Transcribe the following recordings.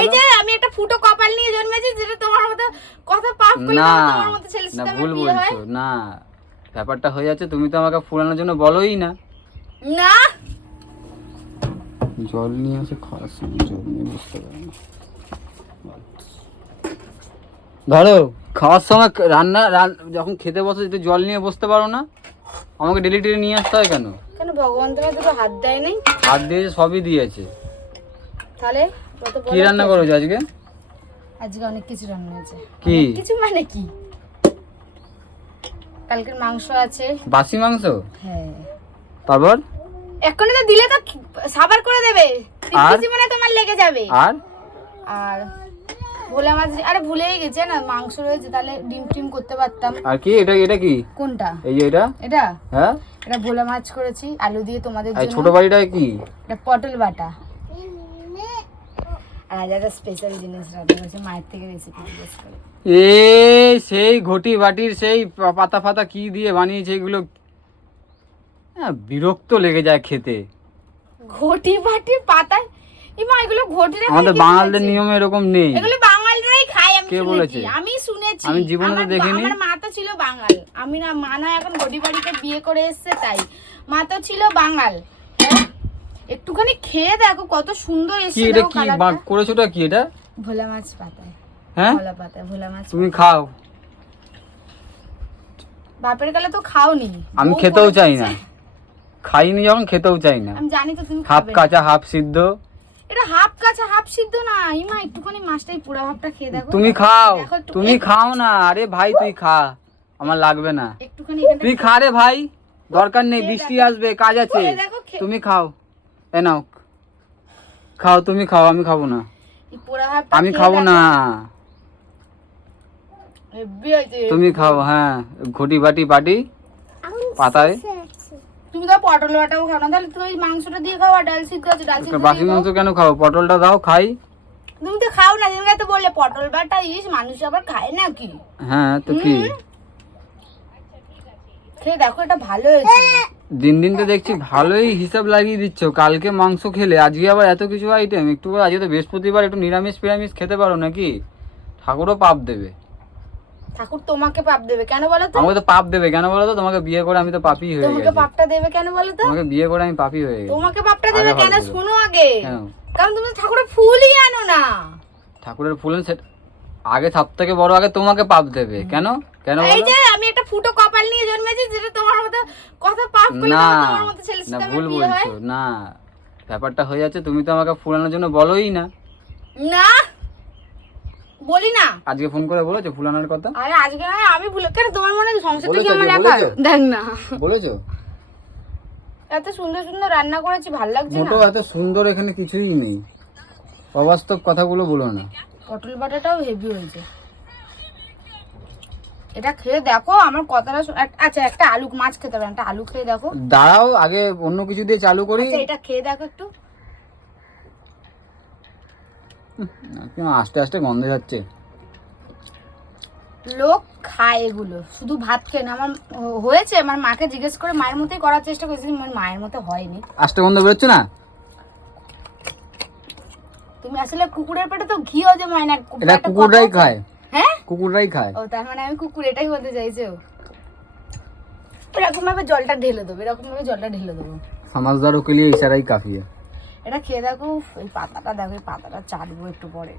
এই যে আমি একটা ফুটো কপাল নিয়ে জন্মেছি, যেটা তোমার মতো কথা পাপ করলে তোমার মতো ছেলের সাথে আমার বিয়ে হয় না। ব্যাপারটা হয়ে যাচ্ছে, তুমি তো আমাকে ফুলানোর জন্য বলোই না। না জল নিয়ে আসে, খাস জল নিয়ে বসতে পারে না। ধরো খাওয়ার সময় যখন খেতে বসো একটু জল নিয়ে বসতে পারো না? আমাকে ডেলি ডেলি নিয়ে আসতে হয় কেন? কেন ভগবান তোমার দুটো হাত দেয় নাই? হাত দিয়েছে, সবই দিয়েছে। তাহলে কি রান্না করেছো আজকে? আজকে অনেক কিছু রান্না হয়েছে। কি কিছু মানে কি? কালকের মাংস আছে। বাসি মাংস? হ্যাঁ। তারপর এখনই তো দিলে তো সাবার করে দেবে, কিছু মানে তোমার লেগে যাবে। আর আর ভোলা মাছ, আরে ভুলেই গেছে না, মাংস রয়েছে, তাহলে ডিম টিম করতে পারতাম। আর কি এটা? এটা কি? কোনটা? এই যে এটা। এটা? হ্যাঁ, এটা ভোলা মাছ করেছি আলু দিয়ে তোমাদের এই জন্য। ছোট বাড়িটা কি? এটা পটল বাটা। আর আজ একটা স্পেশাল জিনিস রান্না করেছি, মায়ের থেকে রেসিপি জিজ্ঞেস করে। এই সেই ঘটি বাটির সেই পাতা ফাতা কি দিয়ে বানিয়েছে এগুলো? বিরক্ত লেগে যায় খেতে। ঘটি বাটির পাতা? ইমা এগুলো ঘটিরা আমাদের বাঙালদের নিয়মে এরকম নেই। এগুলো বাঙালিরাই খায়, আমি শুনেছি। আমি শুনেছি, আমি জীবনে তো দেখিনি। আমার মা তো ছিল বাঙাল। আমি না, মা না এখন ঘটি বাড়িতে বিয়ে করে এসেছে, তাই মা তো ছিল বাঙাল। একটুখানি খেয়ে দেখো কত সুন্দর এসেছে। কি এটা? কি করেছোটা কি এটা? ভোলা মাছ পাতায়। হ্যাঁ, ভোলা পাতায় ভোলা মাছ। তুমি খাও। বাপের কালে তো খাওনি। আমি খেতেও চাই না, খাইনি যখন খেতেও চাই না। আমি জানি তো তুমি হাফ খাবে। কাঁচা হাফ সিদ্ধ। এটা হাফ কাঁচা হাফ সিদ্ধ না ইমা, একটুখানি মাছটাই পুরা ভাবটা খেয়ে দেখো। তুমি খাও, দেখো একটু, তুমি খাও না। আরে ভাই তুই খা, আমার লাগবে না। একটুখানি এখানে তুই খা রে ভাই, দরকার নেই, বৃষ্টি আসবে, কাজ আছে। খেয়ে দেখো, তুমি খাও, এ নাও খাও, তুমি খাও, আমি খাবো না। এই পোড়া ভাবটা আমি খেয়ে খাবো দেখো। না, হেব্বি হয়েছে। তুমি খাও। হ্যাঁ, ঘটি বাটি বাটি পাতায়। তুমি তো পটল বাটাও খাও না, তাহলে তুমি ওই মাংসটা দিয়ে খাও। আর ডাল সিদ্ধ আছে, ডাল সিদ্ধ বাসি দিয়ে মাংস খাও। কেন খাও? পটলটা দাও, খাই। তুমি তো খাও না, তুমি তো বললে পটল বাটা মানুষ আবার খায় না কি? হ্যাঁ তো কি, খেয়ে দেখো, এটা ভালো হয়েছে। দিন দিন তো দেখছি ভালোই হিসাব লাগিয়ে দিচ্ছ। কালকে মাংস খেলে, আজকে আবার এত কিছু আইটেম। একটু আজকে তো বৃহস্পতিবার, একটু নিরামিষ ফিরামিষ খেতে পারো নাকি? ঠাকুরও পাপ দেবে। ঠাকুর তোমাকে পাপ দেবে কেন বলো তো? আমাকে তো পাপ দেবে কেন বলো তো? তোমাকে বিয়ে করে আমি তো পাপী হয়ে তোমাকে গেছি। পাপটা দেবে কেন বলো তো? তোমাকে বিয়ে করে আমি পাপী হয়ে গেছি। তোমাকে পাপটা দেবে আগে কেন ভালো শোনো আগে। কেন? কারণ তুমি ঠাকুরের ফুলই আনো না। ঠাকুরের ফুল সেটা আগে, সব থেকে বড় আগে তোমাকে পাপ দেবে কেন? কেন এই বলো? যে আমি একটা ফুটো কপাল নিয়ে জন্মেছি, যেটা তোমার মতো কথা পাপ করলে না, তোমার মতো ছেলের না সাথে আমার ভুল বিয়ে হয় বলছো। না, ব্যাপারটা হয়ে যাচ্ছে, তুমি তো আমাকে ফুলানোর জন্য বলোই না। না? বলি না? আজকে ফোন করে বলেছো ফুলানোর কথা? আরে আজকে না, আমি ভুলে কেন? তোমার মনে হয় সংসারটা কি বলেছো আমার যে, একা? বলেছো? দেখ না, বলেছো? এত সুন্দর সুন্দর রান্না করেছি, ভালো লাগছে না? মোটো এত সুন্দর এখানে কিছুই নেই, অবাস্তব কথাগুলো বলো না। পটল বাটাটাও হেভি হয়েছে। এটা খেয়ে দেখো, আমার কথাটা আচ্ছা, একটা আলু মাছ খেতে হবে, একটা আলু খেয়ে দেখো। দাঁড়াও, আগে অন্য কিছু দিয়ে চালু করি। আচ্ছা, এটা খেয়ে দেখো একটু। আস্তে আস্তে গন্ধ যাচ্ছে। লোক খায় এগুলো, শুধু ভাত খেয়ে না। আমার হয়েছে, আমার মাকে জিজ্ঞেস করে মায়ের মতোই করার চেষ্টা করেছি, আমার মায়ের মতো হয়নি। আস্তে গন্ধ বেরোচ্ছে না? তুমি আসলে কুকুরের পেটে তো ঘিও জমায় না। এটা কুকুররাই খায়। হ্যাঁ, কুকুররাই খায়। ও তার মানে আমি কুকুর, এটাই বলতে চাইছো? এরকম ভাবে জলটা ঢেলে দেবো, এরকম ভাবে জলটা ঢেলে দেবো। समझदारों के लिए इशारा ही काफी है। এটা খেয়ে দেখো, এই পাতাটা দেখো, এই পাতাটা চাটবো একটু পরে।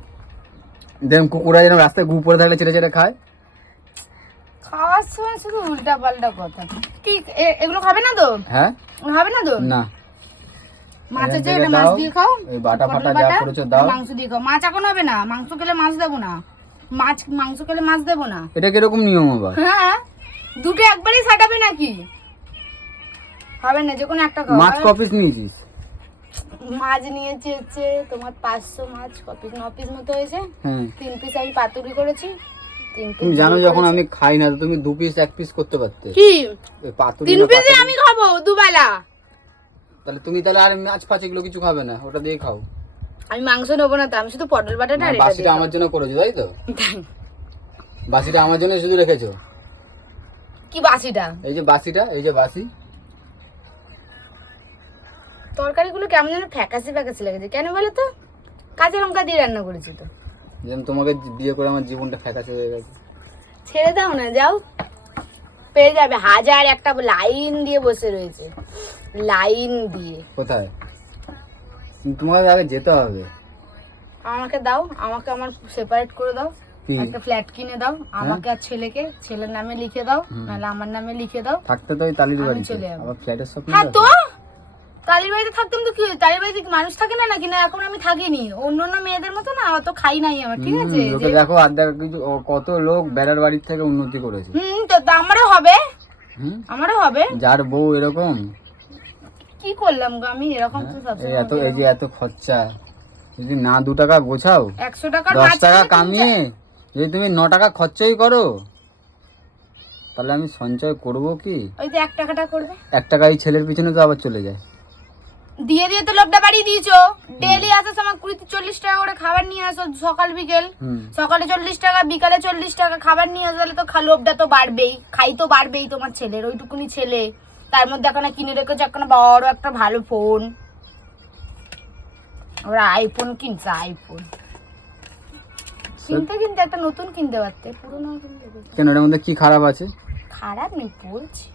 দেখ কুকুরা যেন রাস্তায় ঘু পড়ে থাকলে চেটে চেটে খায়। খাওয়ার সময় শুধু উল্টা পাল্টা কথা। কি এগুলো খাবে না তো? হ্যাঁ, খাবে না তো? না। মাছের জায়গায় মাছ দিয়ে খাও। এই বাটা ফাটা যা করেছো দাও। মাংস দিয়ে খাও। মাছ এখন হবে না, মাংস খেলে মাছ দেবো না। মাংস খেলে মাছ দেবো না। এটা কিরকম নিয়ম আবার? হ্যাঁ, দুটো একবারই ছাটাবে নাকি? হবে না, যে কোনো একটা খাও। মাছ কপিস নিয়েছিস? মাছ নিয়েছি হচ্ছে তোমার 500 মাছ, কপিস 9 পিস মতো হয়েছে। হ্যাঁ, 3 পিস আমি পাতুরি করেছি, 3 পিস। তুমি জানো যখন আমি খাই না, তো তুমি 2 পিস 1 পিস করতে পারতে। কি ওই পাতুরি 3 পিসে আমি খাবো দুবেলা? তাহলে তুমি তাহলে আর মাছ ফাছ এগুলো কিছু খাবে না, ওটা দিয়ে খাও। আমি মাংস নেবো না তো, আমি শুধু পটল বাটাটা আর এটা বাসিটা দিয়ে আমার জন্য করেছো তাই তো? খাবো। বাসিটা আমার জন্য শুধু রেখেছো? কি বাসিটা? এই যে বাসিটা, এই যে বাসি। তরকারিগুলো কেমন যেন ফ্যাকাসি ফ্যাকাসি লেগেছে, কেন বলো তো? কাঁচা লঙ্কা দিয়ে রান্না করেছি তো। যেমন তোমাকে বিয়ে করে আমার জীবনটা ফ্যাকাশে হয়ে গেছে। ছেড়ে দাও না, যাও, পেয়ে যাবে। হাজার একটা লাইন দিয়ে বসে রয়েছে, লাইন দিয়ে। কোথায়? তোমাকে আগে যেতে হবে। আমাকে দাও, আমাকে আমার সেপারেট করে দাও, কি? একটা ফ্ল্যাট কিনে দাও আমাকে আর ছেলেকে, ছেলের নামে লিখে দাও, নাহলে আমার নামে লিখে দাও। থাকতে তো ওই তালির আমি বাড়িতে, চলে যাবো। আবার ফ্ল্যাটের স্বপ্ন হ্যাঁ দেখো? তো তালির বাড়িতে থাকতাম তো কি হয়েছে? তালির বাড়িতে কি মানুষ থাকে না নাকি? না এখন আমি থাকিনি, অন্য অন্য মেয়েদের মতো না অত খাই নাই আমার, ঠিক আছে? লোকে দেখো আড্ডা কিছু কত লোক বেড়ার বাড়ির থেকে উন্নতি করেছে। তো তা আমারও হবে, আমারও হবে। যার বউ এরকম, কি করলাম গো আমি এরকম? তো এই সবসময় এত এই যে এত খরচা, যদি না 2 টাকা গোছাও, 100 টাকার 10 মাছ টাকা কিনে কামিয়ে যদি তুমি 9 টাকা খরচই করো, তাহলে আমি সঞ্চয় করব কি? ওই যে 1 টাকাটা করবে। 1 টাকা এই ছেলের পিছনে তো আবার চলে যায়। দিয়ে দিয়ে তো লোভটা বাড়িয়ে দিয়েছো। ডেইলি আসার সময় 20-40 টাকা করে খাবার নিয়ে আসো, সকাল বিকেল। সকালে 40 টাকা, বিকালে 40 টাকা খাবার নিয়ে আসো, তাহলে তো লোভটা তো বাড়বেই, খাই তো বাড়বেই তোমার ছেলের। ওইটুকুনি ছেলে, তার মধ্যে এখন কিনে রেখেছে এখন বড় একটা ভালো ফোন। ওরা আইফোন কিনছে, আইফোন কিনতে কিনতে একটা নতুন কিনতে পারতে, পুরোনো কিনতে। কেন, এর মধ্যে কি খারাপ আছে? খারাপ নেই বলছি।